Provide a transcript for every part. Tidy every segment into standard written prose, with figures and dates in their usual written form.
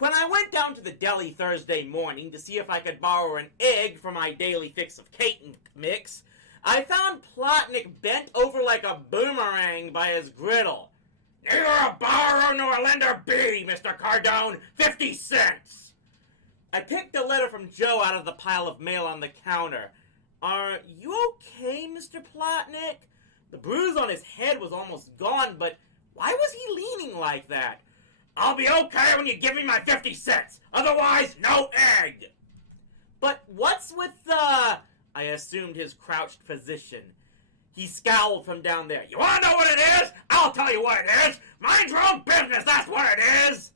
When I went down to the deli Thursday morning to see if I could borrow an egg for my daily fix of cake mix, I found Plotnick bent over like a boomerang by his griddle. "Neither a borrower nor a lender be, Mr. Cardone. 50 cents. I picked a letter from Joe out of the pile of mail on the counter. "Are you okay, Mr. Plotnick?" The bruise on his head was almost gone, but why was he leaning like that? "I'll be okay when you give me my 50 cents. Otherwise, no egg." "But what's with the—" I assumed his crouched position. He scowled from down there. "You want to know what it is? I'll tell you what it is. Mind your own business, that's what it is."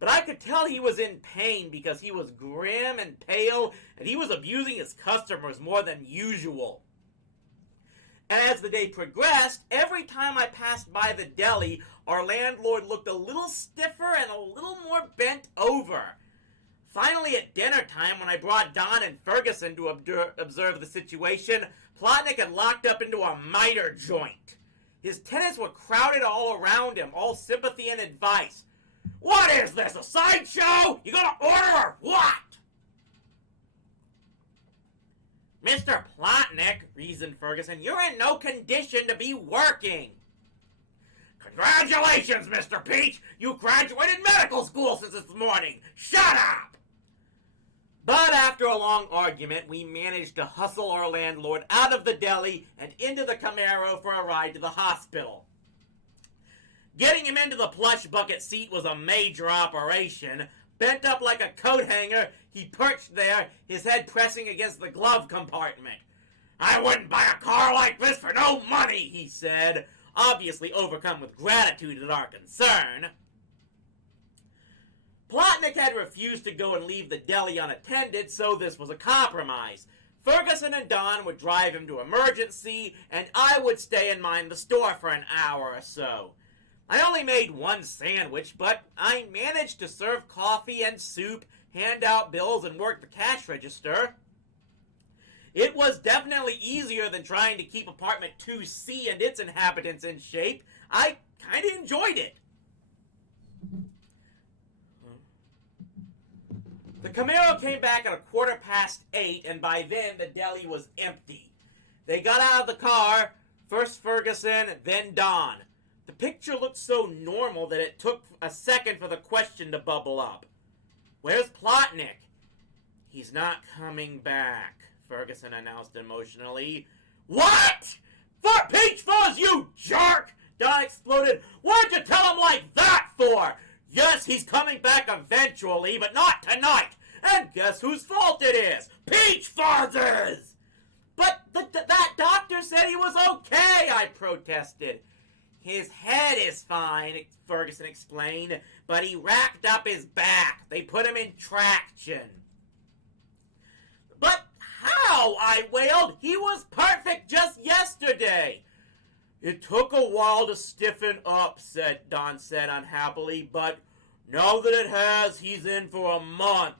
But I could tell he was in pain because he was grim and pale, and he was abusing his customers more than usual. And as the day progressed, every time I passed by the deli, our landlord looked a little stiffer and a little more bent over. Finally, at dinner time, when I brought Don and Ferguson to observe the situation, Plotnick had locked up into a miter joint. His tenants were crowded all around him, all sympathy and advice. "What is this, a sideshow? You gonna order or what?" "Mr. Plotnick," reasoned Ferguson, "you're in no condition to be working." "Congratulations, Mr. Peach! You graduated medical school since this morning! Shut up!" But after a long argument, we managed to hustle our landlord out of the deli and into the Camaro for a ride to the hospital. Getting him into the plush bucket seat was a major operation. Bent up like a coat hanger, he perched there, his head pressing against the glove compartment. "I wouldn't buy a car like this for no money," he said, obviously overcome with gratitude at our concern. Plotnick had refused to go and leave the deli unattended, so this was a compromise. Ferguson and Don would drive him to emergency, and I would stay and mind the store for an hour or so. I only made one sandwich, but I managed to serve coffee and soup, hand out bills, and work the cash register. It was definitely easier than trying to keep apartment 2C and its inhabitants in shape. I kind of enjoyed it. The Camaro came back at 8:15, and by then the deli was empty. They got out of the car, first Ferguson, then Don. The picture looked so normal that it took a second for the question to bubble up. "Where's Plotnick?" "He's not coming back," Ferguson announced emotionally. "What? For Peach Fuzz, you jerk!" Don exploded. "What'd you tell him like that for? Yes, he's coming back eventually, but not tonight. And guess whose fault it is? Peach Fuzz's!" "But that doctor said he was okay," I protested. "His head is fine," Ferguson explained, "but he racked up his back. They put him in traction." "But how?" I wailed. "He was perfect just yesterday." "It took a while to stiffen up," Don said unhappily, "but now that it has, he's in for a month."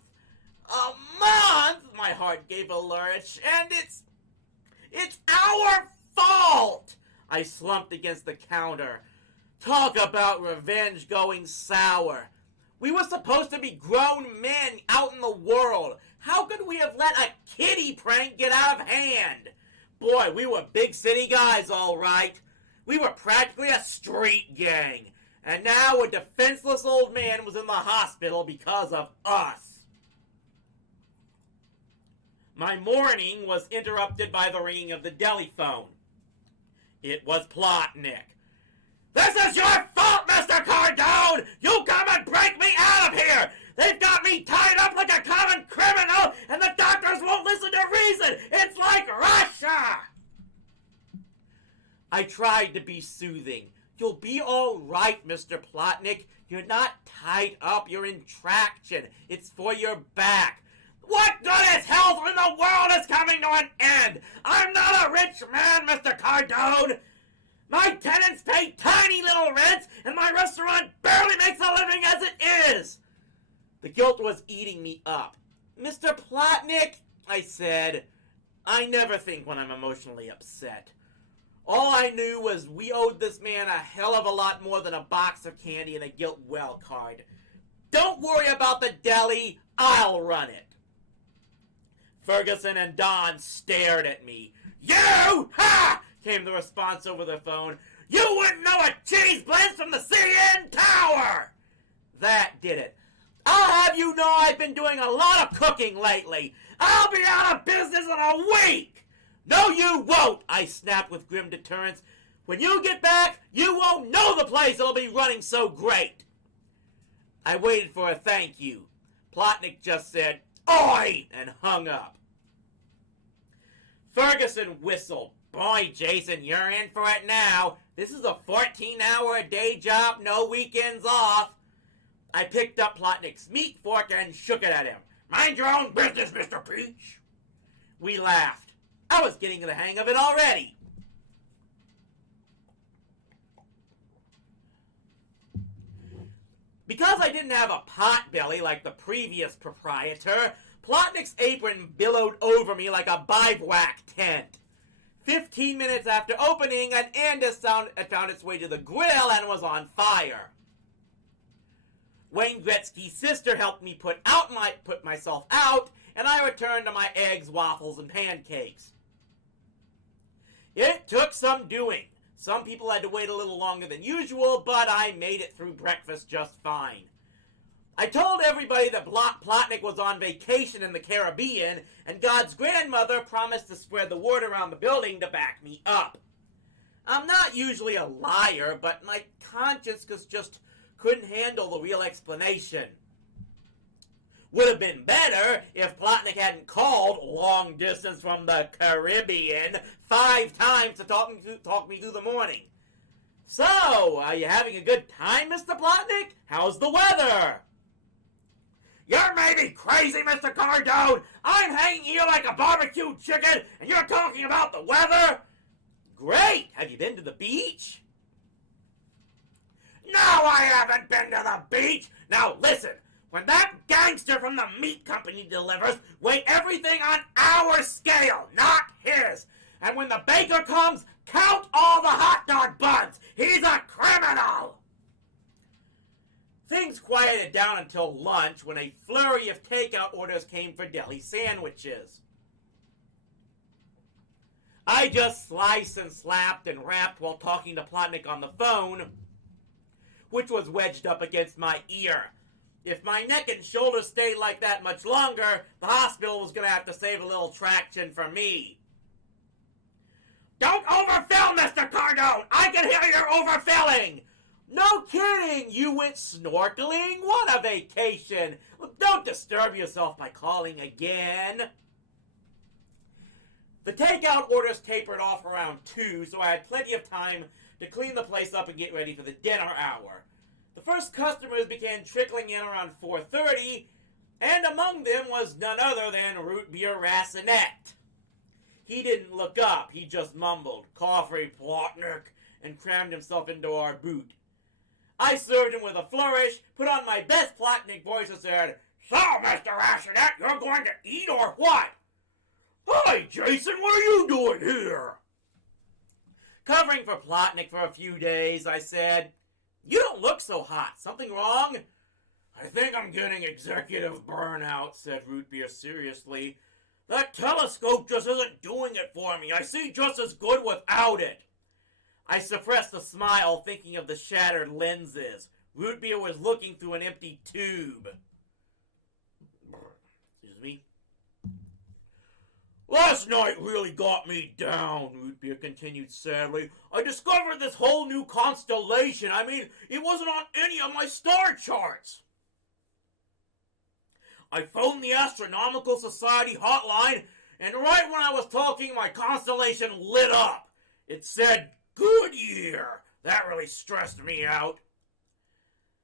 "A month?" My heart gave a lurch. "And it's our fault!" I slumped against the counter. Talk about revenge going sour. We were supposed to be grown men out in the world. How could we have let a kiddie prank get out of hand? Boy, we were big city guys, all right. We were practically a street gang. And now a defenseless old man was in the hospital because of us. My morning was interrupted by the ringing of the deli phone. It was Plotnick. "This is your fault, Mr. Cardone! You come and break me out of here! They've got me tied up like a common criminal, and the doctors won't listen to reason! It's like Russia!" I tried to be soothing. "You'll be all right, Mr. Plotnick. You're not tied up. You're in traction. It's for your back." "What good is health when the world is coming to an end? I'm not a rich man, Mr. Cardone. My tenants pay tiny little rents, and my restaurant barely makes a living as it is." The guilt was eating me up. "Mr. Plotnick," I said, "I never think when I'm emotionally upset. All I knew was we owed this man a hell of a lot more than a box of candy and a gilt well card. Don't worry about the deli. I'll run it. Ferguson and Don stared at me. You! Ha! Came the response over the phone. You wouldn't know a cheese blends from the CN Tower! That did it. I'll have you know I've been doing a lot of cooking lately. I'll be out of business in a week! No, you won't, I snapped with grim deterrence. When you get back, you won't know the place that'll be running so great. I waited for a thank you. Plotnick just said, "Oi!" and hung up. Ferguson whistled. Boy, Jason, you're in for it now. This is a 14-hour-a-day job, no weekends off. I picked up Plotnick's meat fork and shook it at him. Mind your own business, Mr. Peach. We laughed. I was getting the hang of it already. Because I didn't have a pot belly like the previous proprietor, Plotnick's apron billowed over me like a bivouac tent. 15 minutes after opening, an Andis had found its way to the grill and was on fire. Wayne Gretzky's sister helped me put myself out, and I returned to my eggs, waffles, and pancakes. It took some doing. Some people had to wait a little longer than usual, but I made it through breakfast just fine. I told everybody that Plotnick was on vacation in the Caribbean, and God's grandmother promised to spread the word around the building to back me up. I'm not usually a liar, but my conscience just couldn't handle the real explanation. Would have been better if Plotnick hadn't called long distance from the Caribbean 5 times to talk me through the morning. So, are you having a good time, Mr. Plotnick? How's the weather? You're maybe crazy, Mr. Cardone. I'm hanging here like a barbecued chicken, and you're talking about the weather? Great. Have you been to the beach? No, I haven't been to the beach. Now, listen. When that gangster from the meat company delivers, weigh everything on our scale, not his. And when the baker comes, count all the hot dog buns. He's a criminal. Things quieted down until lunch when a flurry of takeout orders came for deli sandwiches. I just sliced and slapped and wrapped while talking to Plotnick on the phone, which was wedged up against my ear. If my neck and shoulders stayed like that much longer, the hospital was going to have to save a little traction for me. Don't overfill, Mr. Cardone! I can hear you're overfilling! No kidding! You went snorkeling? What a vacation! Look, don't disturb yourself by calling again. The takeout orders tapered off around 2, so I had plenty of time to clean the place up and get ready for the dinner hour. The first customers began trickling in around 4:30, and among them was none other than Root Beer Racinette. He didn't look up, he just mumbled, "Coffee, Plotnick," and crammed himself into our boot. I served him with a flourish, put on my best Plotnick voice and said, "So, Mr. Racinette, you're going to eat or what?" "Hi, Jason, what are you doing here?" Covering for Plotnick for a few days, I said, "You don't look so hot. Something wrong?" "I think I'm getting executive burnout," said Root Beer seriously. "That telescope just isn't doing it for me. I see just as good without it." I suppressed a smile, thinking of the shattered lenses. Root Beer was looking through an empty tube. Excuse me. "Last night really got me down," Root Beer continued sadly. "I discovered this whole new constellation. I mean, it wasn't on any of my star charts. I phoned the Astronomical Society hotline, and right when I was talking, my constellation lit up. It said, 'Goodyear.' That really stressed me out."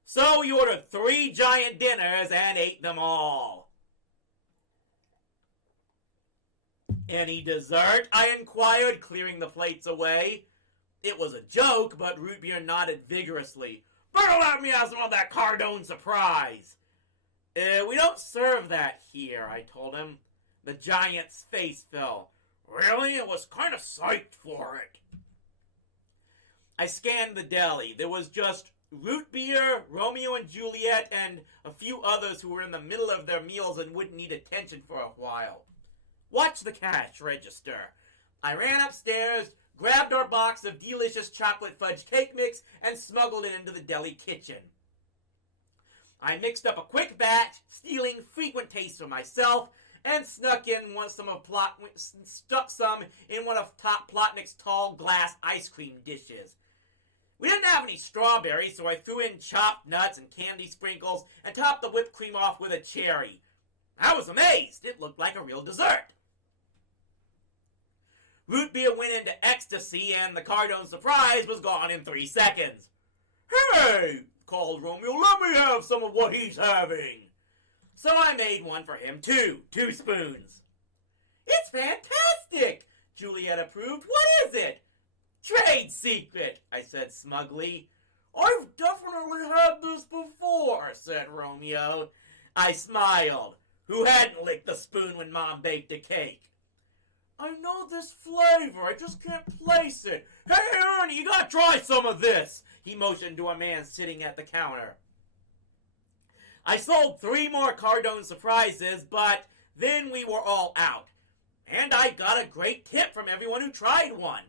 So we ordered 3 giant dinners and ate them all. "Any dessert?" I inquired, clearing the plates away. It was a joke, but Root Beer nodded vigorously. "Better let me have some of that Cardone Surprise." We don't serve that here," I told him. The giant's face fell. "Really? I was kind of psyched for it." I scanned the deli. There was just root beer, Romeo and Juliet, and a few others who were in the middle of their meals and wouldn't need attention for a while. Watch the cash register. I ran upstairs, grabbed our box of delicious chocolate fudge cake mix, and smuggled it into the deli kitchen. I mixed up a quick batch, stealing frequent tastes for myself, and stuck some in one of Plotnick's tall glass ice cream dishes. We didn't have any strawberries, so I threw in chopped nuts and candy sprinkles and topped the whipped cream off with a cherry. I was amazed. It looked like a real dessert. Root beer went into ecstasy, and the Cardone Surprise was gone in 3 seconds. "Hey!" called Romeo. "Let me have some of what he's having." So I made one for him, too. 2 spoons. "It's fantastic!" Juliet approved. "What is it?" "Trade secret," I said smugly. "I've definitely had this before," said Romeo. I smiled. Who hadn't licked the spoon when Mom baked a cake? "I know this flavor, I just can't place it. Hey, Ernie, you gotta try some of this." He motioned to a man sitting at the counter. I sold 3 more Cardone Surprises, but then we were all out. And I got a great tip from everyone who tried one.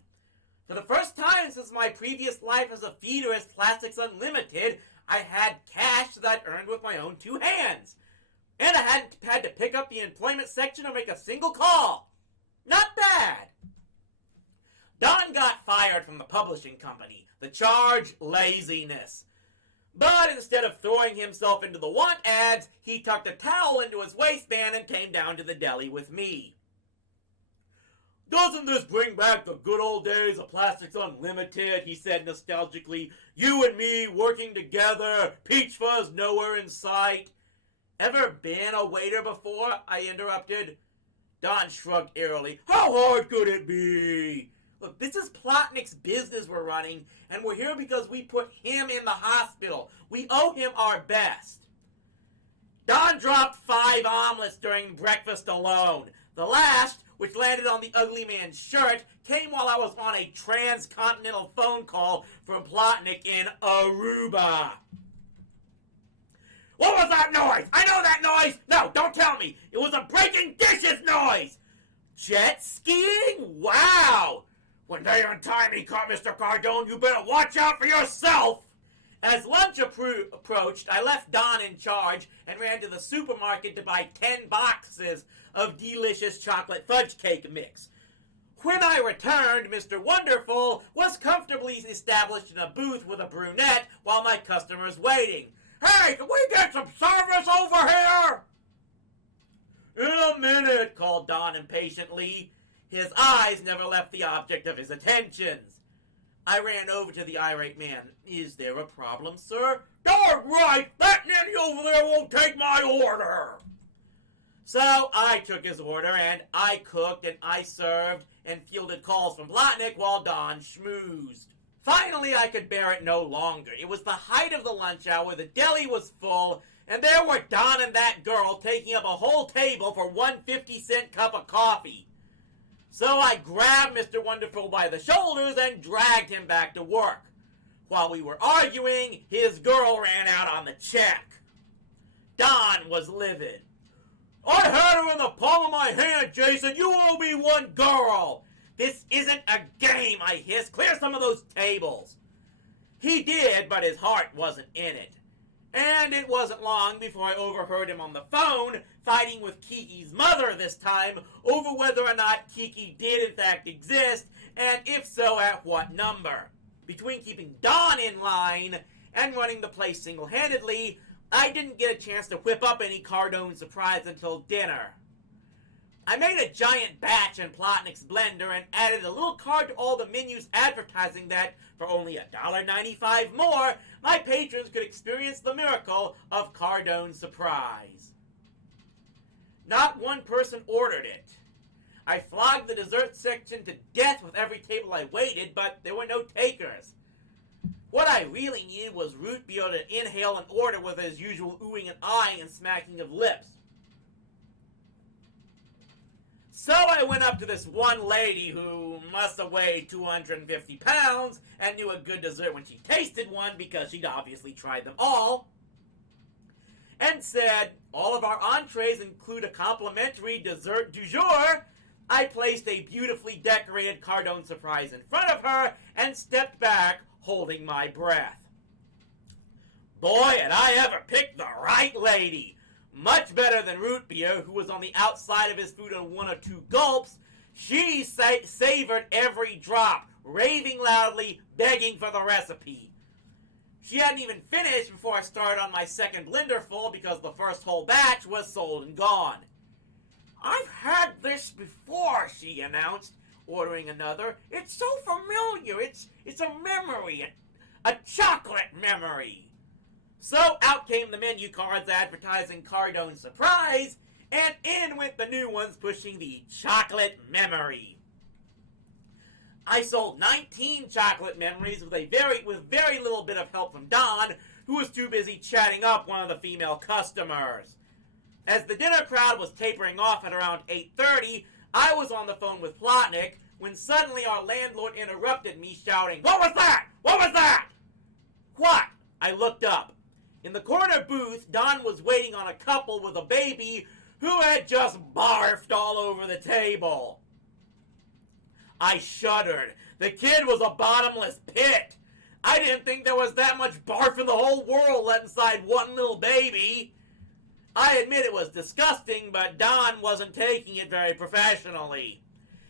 For the first time since my previous life as a feeder at Plastics Unlimited, I had cash that I'd earned with my own 2 hands. And I hadn't had to pick up the employment section or make a single call. Not bad. Don got fired from the publishing company. The charge, laziness. But instead of throwing himself into the want ads, he tucked a towel into his waistband and came down to the deli with me. "Doesn't this bring back the good old days of Plastics Unlimited?" he said nostalgically. "You and me working together, peach fuzz nowhere in sight." "Ever been a waiter before?" I interrupted. Don shrugged airily. "How hard could it be? Look, this is Plotnick's business we're running, and we're here because we put him in the hospital. We owe him our best." Don dropped 5 omelets during breakfast alone. The last, which landed on the ugly man's shirt, came while I was on a transcontinental phone call from Plotnick in Aruba. "What was that noise? I know that noise! No, don't tell me! It was a breaking dishes noise!" "Jet skiing? Wow! When they untie me, Mr. Cardone, you better watch out for yourself!" As lunch approached, I left Don in charge and ran to the supermarket to buy 10 boxes of delicious chocolate fudge cake mix. When I returned, Mr. Wonderful was comfortably established in a booth with a brunette while my customers waiting. "Hey, can we get some service over here?" "In a minute," called Don impatiently. His eyes never left the object of his attentions. I ran over to the irate man. "Is there a problem, sir?" "Darn right! That ninny over there won't take my order!" So I took his order, and I cooked, and I served, and fielded calls from Plotnick while Don schmoozed. Finally, I could bear it no longer. It was the height of the lunch hour, the deli was full, and there were Don and that girl taking up a whole table for 1 50-cent cup of coffee. So I grabbed Mr. Wonderful by the shoulders and dragged him back to work. While we were arguing, his girl ran out on the check. Don was livid. "I had her in the palm of my hand, Jason. You owe me 1 girl." "This isn't a game," I hissed. "Clear some of those tables." He did, but his heart wasn't in it. And it wasn't long before I overheard him on the phone, fighting with Kiki's mother this time, over whether or not Kiki did in fact exist, and if so, at what number. Between keeping Don in line and running the place single-handedly, I didn't get a chance to whip up any Cardone Surprise until dinner. I made a giant batch in Plotnick's blender and added a little card to all the menus advertising that, for only $1.95 more, my patrons could experience the miracle of Cardone Surprise. Not one person ordered it. I flogged the dessert section to death with every table I waited, but there were no takers. What I really needed was root beer to inhale and order with his usual oohing and eyeing and smacking of lips. So I went up to this one lady who must have weighed 250 pounds and knew a good dessert when she tasted one because she'd obviously tried them all, and said, all of our entrees include a complimentary dessert du jour. I placed a beautifully decorated Cardone Surprise in front of her and stepped back, holding my breath. Boy, had I ever picked the right lady! Much better than Root Beer, who was on the outside of his food in 1 or 2 gulps. She savored every drop, raving loudly, begging for the recipe. She hadn't even finished before I started on my second blender full because the first whole batch was sold and gone. I've had this before, she announced, ordering another. It's so familiar. It's a memory, a chocolate memory. So out came the menu cards advertising Cardone Surprise, and in went the new ones pushing the chocolate memory. I sold 19 chocolate memories with very little bit of help from Don, who was too busy chatting up one of the female customers. As the dinner crowd was tapering off at around 8:30, I was on the phone with Plotnick when suddenly our landlord interrupted me, shouting, "What was that? What was that?" "What?" I looked up. In the corner booth, Don was waiting on a couple with a baby who had just barfed all over the table. I shuddered. The kid was a bottomless pit. I didn't think there was that much barf in the whole world let inside one little baby. I admit it was disgusting, but Don wasn't taking it very professionally.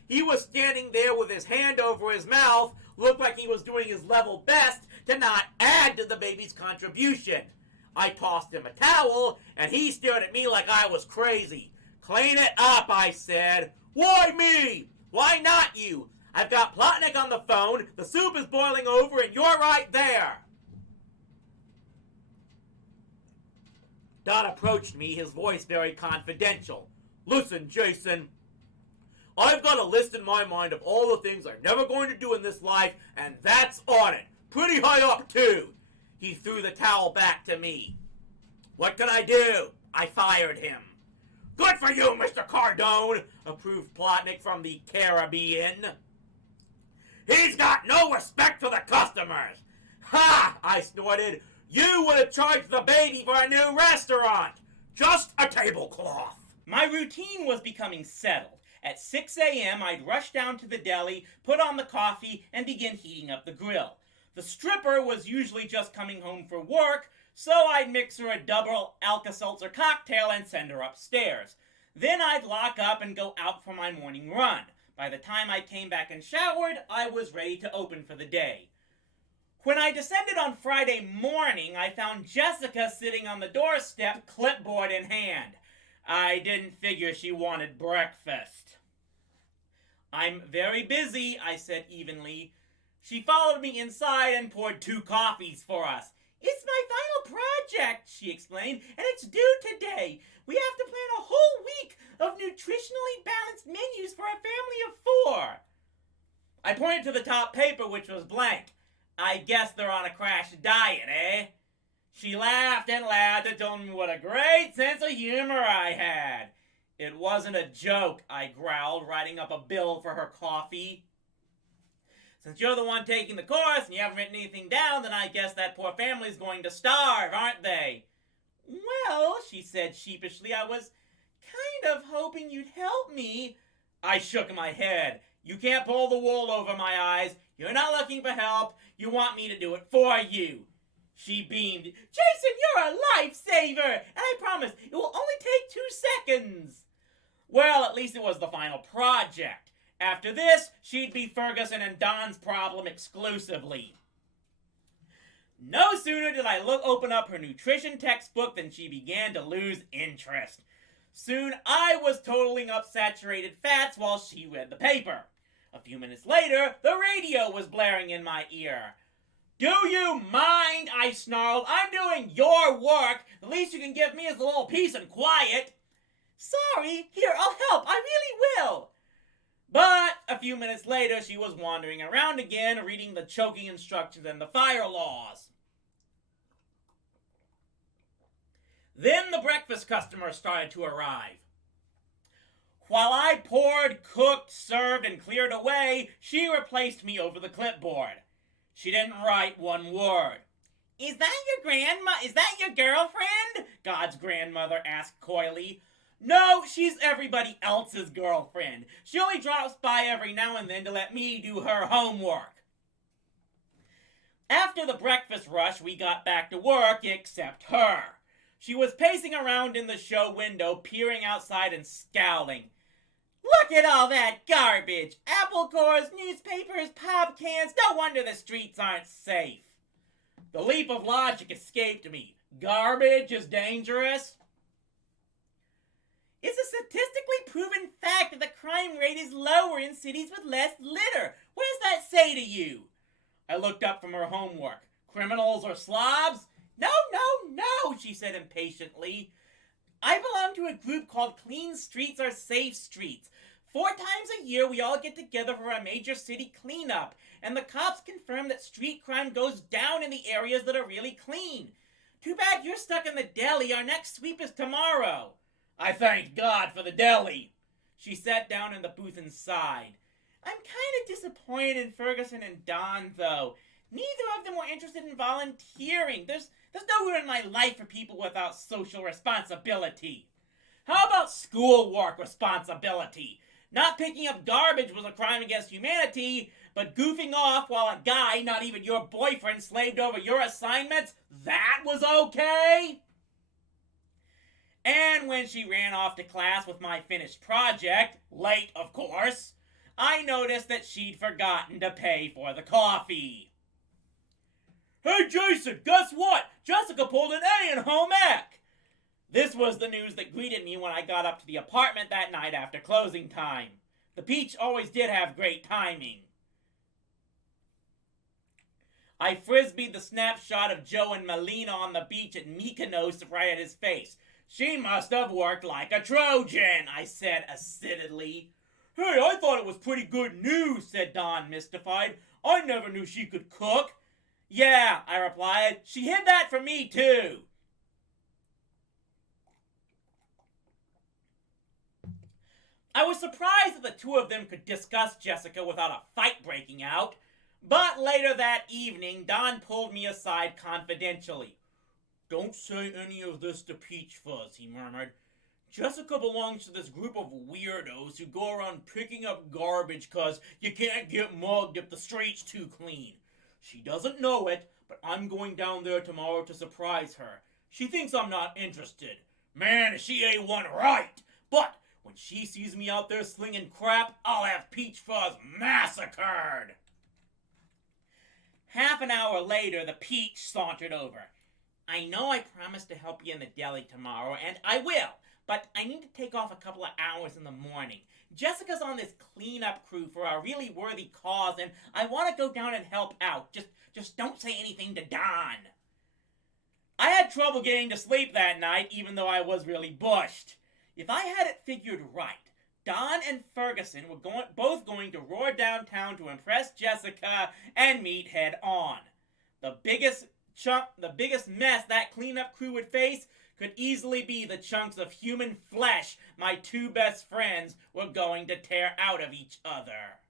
He was standing there with his hand over his mouth, looked like he was doing his level best to not add to the baby's contribution. I tossed him a towel, and he stared at me like I was crazy. "Clean it up," I said. "Why me? Why not you? I've got Plotnick on the phone, the soup is boiling over, and you're right there." Don approached me, his voice very confidential. "Listen, Jason, I've got a list in my mind of all the things I'm never going to do in this life, and that's on it. Pretty high up, too." He threw the towel back to me. "What can I do?" I fired him. "Good for you, Mr. Cardone," approved Plotnick from the Caribbean. "He's got no respect for the customers." "Ha!" I snorted. "You would have charged the baby for a new restaurant. Just a tablecloth." My routine was becoming settled. At 6 a.m., I'd rush down to the deli, put on the coffee, and begin heating up the grill. The stripper was usually just coming home for work, so I'd mix her a double Alka-Seltzer cocktail and send her upstairs. Then I'd lock up and go out for my morning run. By the time I came back and showered, I was ready to open for the day. When I descended on Friday morning, I found Jessica sitting on the doorstep, clipboard in hand. I didn't figure she wanted breakfast. "I'm very busy," I said evenly. She followed me inside and poured 2 coffees for us. "It's my final project," she explained, "and it's due today. We have to plan a whole week of nutritionally balanced menus for a family of 4. I pointed to the top paper, which was blank. "I guess they're on a crash diet, eh?" She laughed and laughed and told me what a great sense of humor I had. "It wasn't a joke," I growled, writing up a bill for her coffee. "Since you're the one taking the course and you haven't written anything down, then I guess that poor family's going to starve, aren't they?" "Well," she said sheepishly, "I was kind of hoping you'd help me." I shook my head. "You can't pull the wool over my eyes. You're not looking for help. You want me to do it for you." She beamed. "Jason, you're a lifesaver, and I promise it will only take 2 seconds. Well, at least it was the final project. After this, she'd be Ferguson and Don's problem exclusively. No sooner did I open up her nutrition textbook than she began to lose interest. Soon I was totaling up saturated fats while she read the paper. A few minutes later, the radio was blaring in my ear. "Do you mind?" I snarled. "I'm doing your work. The least you can give me is a little peace and quiet." "Sorry. Here, I'll help. I really will." But a few minutes later, she was wandering around again, reading the choking instructions and the fire laws. Then the breakfast customers started to arrive. While I poured, cooked, served, and cleared away, she replaced me over the clipboard. She didn't write one word. Is that your girlfriend? God's grandmother asked coyly. No, she's everybody else's girlfriend. She only drops by every now and then to let me do her homework. After the breakfast rush, we got back to work, except her. She was pacing around in the show window, peering outside and scowling. Look at all that garbage! Apple cores, newspapers, pop cans. No wonder the streets aren't safe. The leap of logic escaped me. Garbage is dangerous? It's a statistically proven fact that the crime rate is lower in cities with less litter. What does that say to you? I looked up from her homework. Criminals or slobs? No, she said impatiently. I belong to a group called Clean Streets Are Safe Streets. 4 times a year, we all get together for a major city cleanup, and the cops confirm that street crime goes down in the areas that are really clean. Too bad you're stuck in the deli. Our next sweep is tomorrow. I thanked God for the deli. She sat down in the booth and sighed. I'm kind of disappointed in Ferguson and Don, though. Neither of them were interested in volunteering. There's no room in my life for people without social responsibility. How about schoolwork responsibility? Not picking up garbage was a crime against humanity, but goofing off while a guy, not even your boyfriend, slaved over your assignments, that was okay? And when she ran off to class with my finished project, late of course, I noticed that she'd forgotten to pay for the coffee. Hey Jason, guess what? Jessica pulled an A in home ec! This was the news that greeted me when I got up to the apartment that night after closing time. The Peach always did have great timing. I frisbeed the snapshot of Joe and Melina on the beach at Mykonos right at his face. She must have worked like a Trojan, I said acidly. Hey, I thought it was pretty good news, said Don, mystified. I never knew she could cook. Yeah, I replied. She hid that from me, too. I was surprised that the two of them could discuss Jessica without a fight breaking out. But later that evening, Don pulled me aside confidentially. Don't say any of this to Peach Fuzz, he murmured. Jessica belongs to this group of weirdos who go around picking up garbage 'cause you can't get mugged if the street's too clean. She doesn't know it, but I'm going down there tomorrow to surprise her. She thinks I'm not interested. Man, is she A1 right! But when she sees me out there slinging crap, I'll have Peach Fuzz massacred! Half an hour later, the Peach sauntered over. I know I promised to help you in the deli tomorrow, and I will, but I need to take off a couple of hours in the morning. Jessica's on this cleanup crew for a really worthy cause, and I want to go down and help out. Just don't say anything to Don. I had trouble getting to sleep that night, even though I was really bushed. If I had it figured right, Don and Ferguson were both going to roar downtown to impress Jessica and meet head on. The biggest mess that cleanup crew would face could easily be the chunks of human flesh my two best friends were going to tear out of each other.